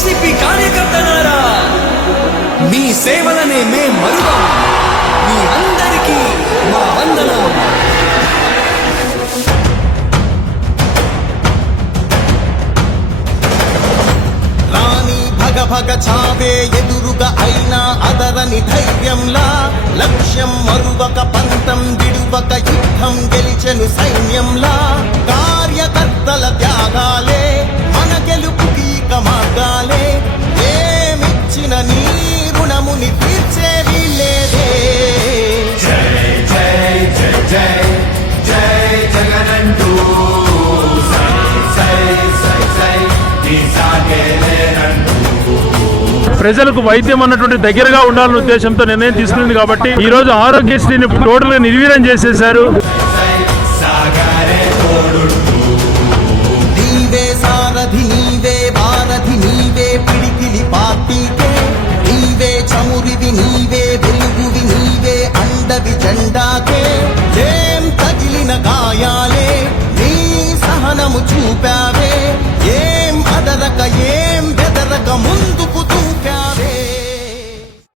YCP కార్యకర్తలారా, మీ సేవలనే మే మరువం. మీ అందరికీ మా వందనం. భగ చావే ఎదురుగా అయినా అదరని ధైర్యంలా, లక్ష్యం మరువక పంతం విడువక యుద్ధం గెలిచెను సైన్యంలా. కార్యకర్తల త్యాగాలే మన గెలుపుకీక మార్గాలే, ఏమిచ్చిన నీ రుణముని తీర్చేది లేదే. జై జై జై జై జై జగనంటూ సై సై సై సై సాగేలేనంటూ ప్రజలకు వైద్యం అన్నటువంటి దగ్గరగా ఉండాలనే ఉద్దేశంతో నిర్ణయం తీసుకుంది కాబట్టి ఈ రోజు ఆరోగ్యశ్రీని టోటల్ గా నిర్వీర్యం చేసేశారు. నీవే సారథి నీవే వారధి నీవే పిడికిలి పార్టీకే, నీవే చమురివి నీవే వెలుగువి నీవే అండవి జెండాకే. ఏం తగిలిన గాయ